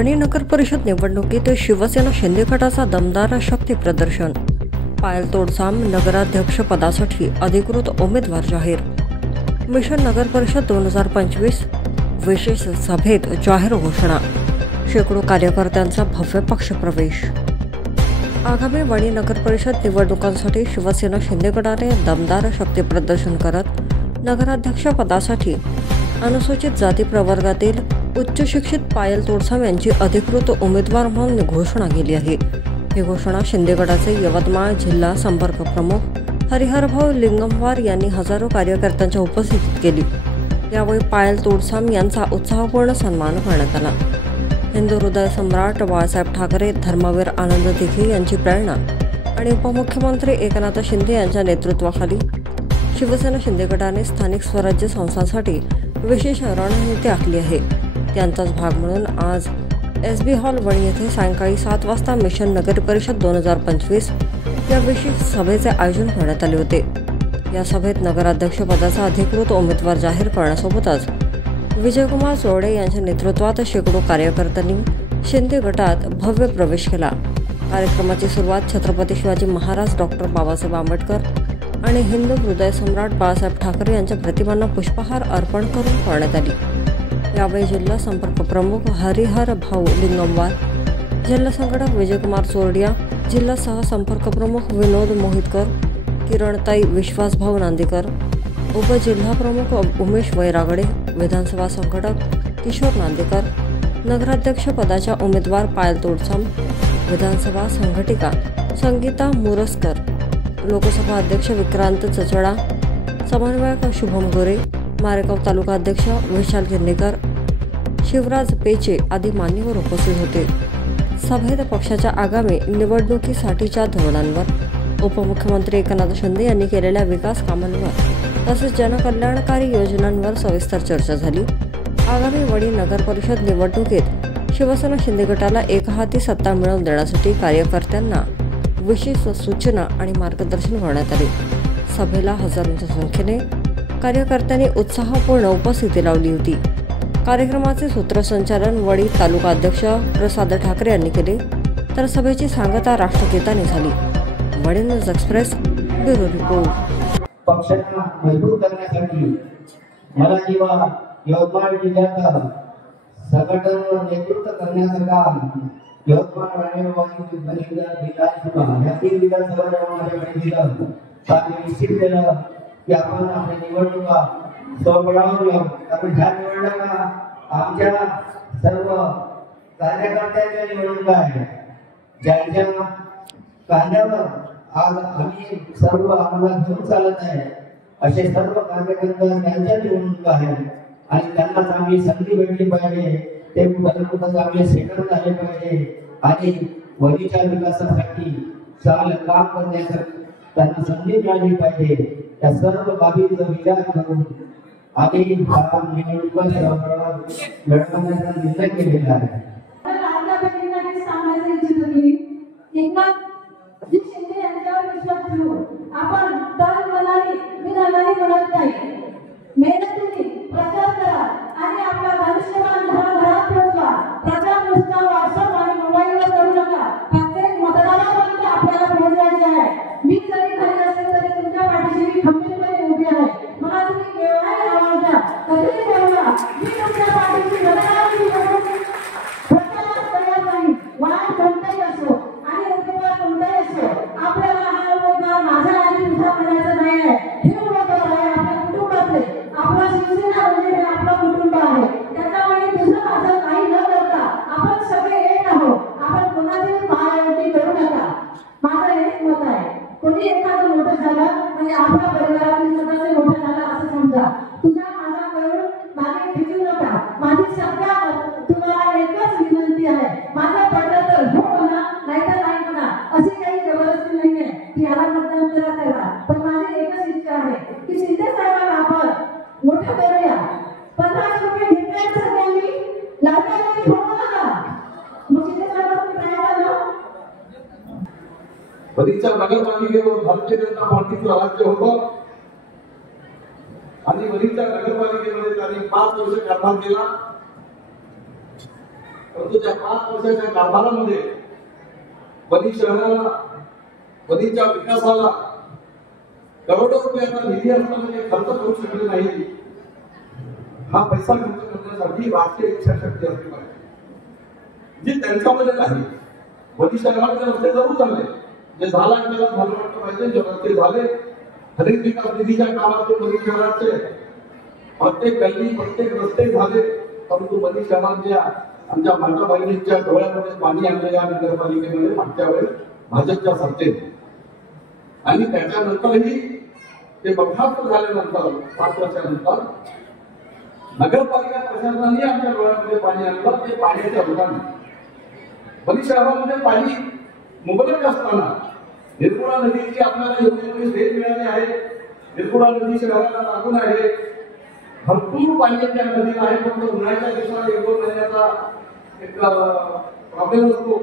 वणी नगर परिषद निवडणुकीत शिवसेना शिंदे गटाचा दमदार शक्ती प्रदर्शन. पायल तोडसाम नगराध्यक्ष पदासाठी अधिकृत उमेदवार जाहीर. मिशन नगर परिषद 2025 विशेष सभेत जाहीर घोषणा. शेकडो कार्यकर्त्यांचा भव्य पक्षप्रवेश. आगामी वणी नगर परिषद निवडणुकांसाठी शिवसेना शिंदे गटाने दमदार शक्ती प्रदर्शन करत नगराध्यक्ष पदासाठी अनुसूचित जाती प्रवर्गातील उच्च शिक्षित पायल तोडसाम यांची अधिकृत उमेदवार म्हणून घोषणा केली आहे. ही घोषणा शिंदे गटाचे यवतमाळ जिल्हा संपर्क प्रमुख हरिहरभाऊ लिंगमवार यांनी हजारो कार्यकर्त्यांच्या उपस्थितीत केली. यावेळी पायल तोडसाम यांचा उत्साहपूर्ण सन्मान करण्यात आला. हिंदू हृदय सम्राट बाळासाहेब ठाकरे, धर्मवीर आनंद दिघे यांची प्रेरणा आणि उपमुख्यमंत्री एकनाथ शिंदे यांच्या नेतृत्वाखाली शिवसेना शिंदे गटाने स्थानिक स्वराज्य संस्थांसाठी विशेष रणनीती आखली आहे. त्यांचाच भाग म्हणून आज SB हॉल वणी येथे सायंकाळी 7 वाजता मिशन नगर परिषद 2025 या विशेष सभेचे आयोजन करण्यात आले होते. या सभेत नगराध्यक्ष पदाचा अधिकृत उमेदवार जाहीर करण्यासोबतच विजयकुमार चोरडे यांच्या नेतृत्वात शेकडो कार्यकर्त्यांनी शिंदे गटात भव्य प्रवेश केला. कार्यक्रमाची सुरुवात छत्रपती शिवाजी महाराज, डॉक्टर बाबासाहेब आंबेडकर आणि हिंदू हृदय सम्राट बाळासाहेब ठाकरे यांच्या प्रतिमांना पुष्पहार अर्पण करून करण्यात आली. यावेळी जिल्हा संपर्क प्रमुख हरिहरभाऊ लिंगमवार, जिल्हा संघटक विजयकुमार चोरडिया, जिल्हा सहसंपर्क प्रमुख विनोद मोहितकर, किरणताई विश्वासभाऊ नांदेकर, उपजिल्हा प्रमुख उमेश वैरागडे, विधानसभा संघटक किशोर नांदेकर, नगराध्यक्ष पदाच्या उमेदवार पायल तोडसाम, विधानसभा संघटिका संगीता मुरस्कर, लोकसभा अध्यक्ष विक्रांत चचडा, समन्वयक शुभम गोरे, मारेगाव तालुका अध्यक्ष विशाल गिरणेकर, शिवराज पेचे आदी मान्यवर उपस्थित होते. सभेत पक्षाच्या आगामी निवडणुकीसाठीच्या धोरणांवर, उपमुख्यमंत्री एकनाथ शिंदे यांनी केलेल्या विकास कामांवर तसेच जनकल्याणकारी योजनांवर सविस्तर चर्चा झाली. आगामी वणी नगर परिषद निवडणुकीत शिवसेना शिंदे गटाला एकहाती सत्ता मिळवून देण्यासाठी कार्यकर्त्यांना विशेष सूचना आणि मार्गदर्शन करण्यात आले. सभेला हजारोंच्या संख्येने कार्यकर्त्यांनी उत्साहपूर्ण उपस्थिती लावली होती. कार्यक्रमाचे सूत्रसंचालन वणी तालुका अध्यक्ष प्रसाद ठाकरे यांनी केले, तर सभेची सांगता राष्ट्रगीताने झाली. Wani news express bureau report. पक्षांना मजबूत करण्यासाठी मला जेव्हा यवतमाळ जिल्ह्यात संघटन नेतृत्व करण्याचं काम यवतमाळ राणेवाडी विधानसभा या 3 विधानसभा माझ्याकडे दिलं, त्याने निश्चित केलं की आपण आपल्या निवडणुका स्वबळावर घेऊ. कारण ह्या निवडणुका आमच्या सर्व कार्यकर्त्यांच्या निवडणुका आहेत, ज्यांच्या कांद्यावर आज आम्ही सर्व आम्हाला घेऊन चालत आहे. असे सर्व कार्यकर्ते त्यांच्या निवडणुका आहेत आणि त्यांना चांगली संधी भेटली पाहिजे. ते कुठं चांगले सेटल झाले पाहिजे आणि वणीच्या विकासासाठी चांगलं काम करण्यासाठी त्यांना संधी मिळाली पाहिजे. या सर्व बाबींचा विचार करून आम्ही निवडणुका लढवण्याचा निर्णय केलेला आहे. शिंदे यांच्यावर विश्वास ठेवू. आपण तन मनाने विनाने म्हणत नाही, मेहनतीने प्रचार करा आणि आपला धनुष्यबाण घराघरात पोहोचवा. प्रचार नुसता व्हॉट्सअप आणि मोबाईलवर करू नका, प्रत्येक मतदारापर्यंत आपल्याला पोहोचवायचे आहे. मी जरी घरी असेल तरी तुमच्या पाठीशी मी खंबीरपणे उभी आहे. मला तुम्ही केव्हाही आवडता, कधीही बोलवा, मी तुमच्या पाठीशी मतदारांची प्रचारात तयार नाही. वाद कोणताही असो आणि उमेदवार कोणताही असो, आपल्याला हा उमेदवार माझा आणि तुझा म्हणायचं नाही आहे. हे उमेदवार आहे आपल्या कुटुंबातले. आपला शिवसेना म्हणजे हे आपलं कुटुंब आहे. त्याच्यामुळे तुझं माझं काही न करता आपण सगळे एक आहोत. आपण कोणाचीही पायवटी करू नका. माझं हेच मत आहे. कोणी एखादं मोठं झालं म्हणजे आपल्या परिवारातील सदस्य मोठं झालं असं समजा. तुझा माझा करून मागे खिचू नका. माझी सध्या तुम्हाला एकच विनंती आहे, माझं पडलं तर हो म्हणा, नाहीतर नाही म्हणा. अशी काही जबरदस्ती नाही आहे की याला मतदान करा त्याला. पण माझी एकच इच्छा आहे की शिंदे साहेबांना आपण मोठं करूया. 50 रुपये घेतले सगळ्यांनी लाटायला ठेवू नका. मग शिंदे साहेबांनी काय झालं? वणीच्या नगरपालिकेवर भारतीय जनता पार्टीचं राज्य होतं आणि वणीच्या नगरपालिकेमध्ये त्यांनी 5 वर्ष कारभार केला. परंतु त्या 5 वर्षाच्या कारभारामध्ये वणी शहराला, वणीच्या विकासाला करोडो रुपयाचा निधी असताना ते खर्च करू शकले नाही. हा पैसा खर्च करण्यासाठी राष्ट्रीय इच्छाशक्ती असली पाहिजे, जी त्यांच्यामध्ये नाही. वणी शहरामध्ये रस्ते जरूर झाले, जे झाला त्याला झालं वाटलं पाहिजे. जे रस्ते झाले, हरित विकास निधीच्या कामातून वणी शहराचे प्रत्येक गल्ली, प्रत्येक रस्ते झाले. परंतु वणी शहराच्या आमच्या माता बहिणींच्या डोळ्यामध्ये पाणी आणलं या नगरपालिकेमध्ये मागच्या वेळेस भाजपच्या सत्तेत. आणि त्याच्यानंतरही ते बरखास्त झाल्यानंतर 5 वर्षानंतर नगरपालिका प्रशासनाने आमच्या डोळ्यामध्ये पाणी आणलं. ते पाण्याच्या रूपाने वणी शहरामध्ये पाणी मुबलक असताना निर्गुणा नदीची आपल्याला एवढी भेट मिळाली आहे. निर्गुणा नदी शहराला लागून आहे, भरपूर पाणी त्या नदीला आहे. फक्त उन्हाळ्याच्या दिवसात 1-2 महिन्याचा एक प्रॉब्लेम असतो.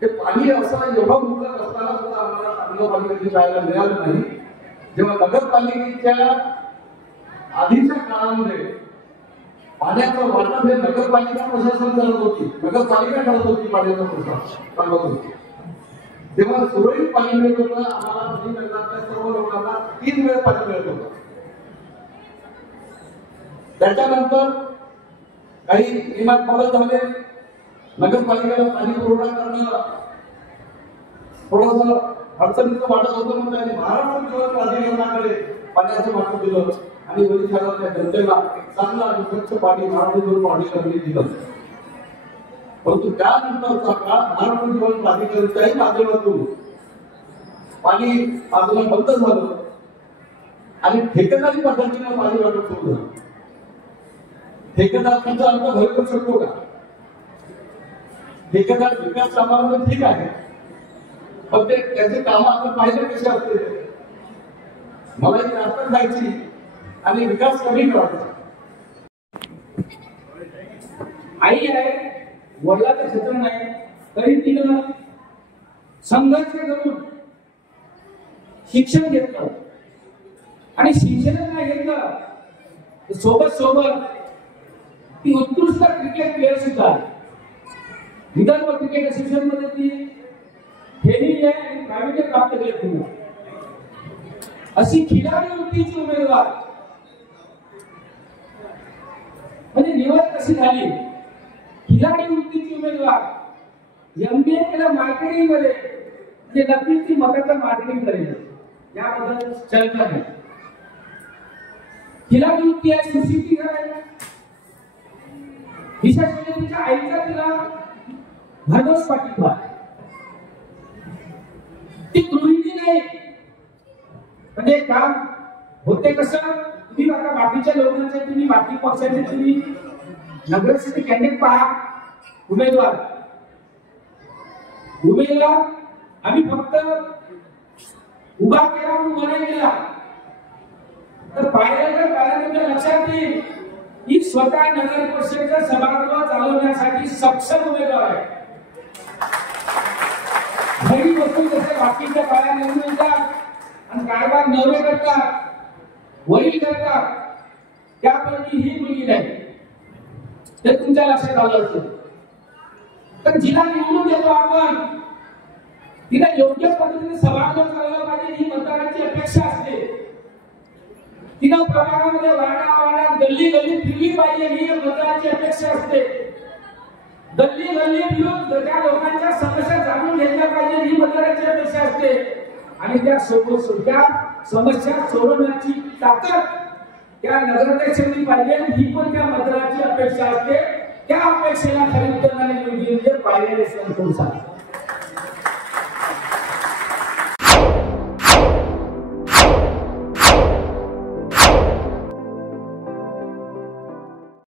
ते पाणी असं एवढं मुबलक असताना सुद्धा आम्हाला नगरपालिकेची जायला मिळालं नाही. जेव्हा नगरपालिकेच्या आधीच्या काळामध्ये पाण्याचं वाटप हे नगरपालिका प्रशासन करत होती, नगरपालिका ठरत होती पाण्याचा प्रश्न चालवत होती, तेव्हा सुरळीत पाणी मिळत होतं. आम्हाला वणी नगरातल्या सर्व लोकांना 3 वेळ पाणी मिळत होतं. त्याच्यानंतर काही नियमात बदल झाले. नगरपालिकेला पाणी पुरवठा करणं थोडंसं अडचणीचं वाटत होतं, म्हणून त्यांनी महाराष्ट्र जल प्राधिकरणाकडे पाण्याचं वाटप दिलं आणि वणी शहरातल्या जनतेला चांगलं आणि स्वच्छ पाणी महाराष्ट्र जल प्राधिकरणाने दिलं. परंतु त्यानंतरचा काळ महाराष्ट्र जल प्राधिकरणाच्याही माध्यमातून पाणी आंदोलन बंद झालं आणि ठेकेदारी पद्धतीने पाणी वाटप सुरू झालं. ठेकेदार तुमचा अर्थ भरू करू शकतो का? ठेकेदार विकास कामामध्ये ठीक आहे, पण ते त्याचे काम आपण पाहिजे कसे असते. मला ही रात्र जायची आणि विकास कमी करायचा. आई आहे, वडिलाचं क्षेत्र नाही, तरी तिनं संघर्ष करून शिक्षण घेतलं आणि शिक्षण नाही घेतलं सोबत सोबत ती उत्कृष्ट क्रिकेट प्लेअर सुद्धा आहे. विदर्भ क्रिकेट असोसिएशन मध्ये ती खेळली आहे आणि प्रावीण्य प्राप्त केले. अशी खिलाडी वृत्तीची उमेदवार म्हणजे निवड कशी झाली? खिलाडी वृत्तीची उमेदवार MBA केलं मार्केटिंग मध्ये, म्हणजे नक्कीच ती मताचं मार्केटिंग करेल, याबद्दल चर्चा नाही. खिलाडी वृत्ती आहे, सुशिक्षित आहे. विशेष म्हणजे तिच्या आईचा तिला भरघोस पाठिंबा. ती गृहिणी नाही, म्हणजे काम होते कसं, तुम्ही आता बाकीच्या लोकांचे, तुम्ही बाकी पक्षाचे तुम्ही नगरसेवक कॅन्डिडेट पहा, उमेदवार आम्ही फक्त उभा केला म्हणून मने केला तर पाहिल्यानंतर लक्षात येईल ही स्वतः नगर परिषदेचा सभागृह चालवण्यासाठी सक्षम उमेदवार आहे. घरी बसून जसे बाकीच्या पाया निवडून येतात आणि कारभार नवे करतात, वडील करतात, त्यापैकी ही मुलगी नाही. ते तुमच्या लक्षात आलं असेल. तर जिला निवडून देतो आपण, तिला योग्य पद्धतीने सभागृह चालवला पाहिजे ही मतदारांची अपेक्षा असते. तिला प्रभागामध्ये वार्डात गल्ली गल्ली फिरली पाहिजे ही मतदारांची अपेक्षा असते. गल्ली गल्ली फिरून त्या लोकांच्या समस्या जाणून घेतल्या पाहिजे ही मतदारांची अपेक्षा असते. आणि त्या समस्या सोडवण्याची ताकद त्या नगराध्यक्षांनी पाहिजे, ही पण त्या मतदारांची अपेक्षा असते. त्या अपेक्षेला खरी उतरणारी मुलगी म्हणजे पाहिलेले संतोष.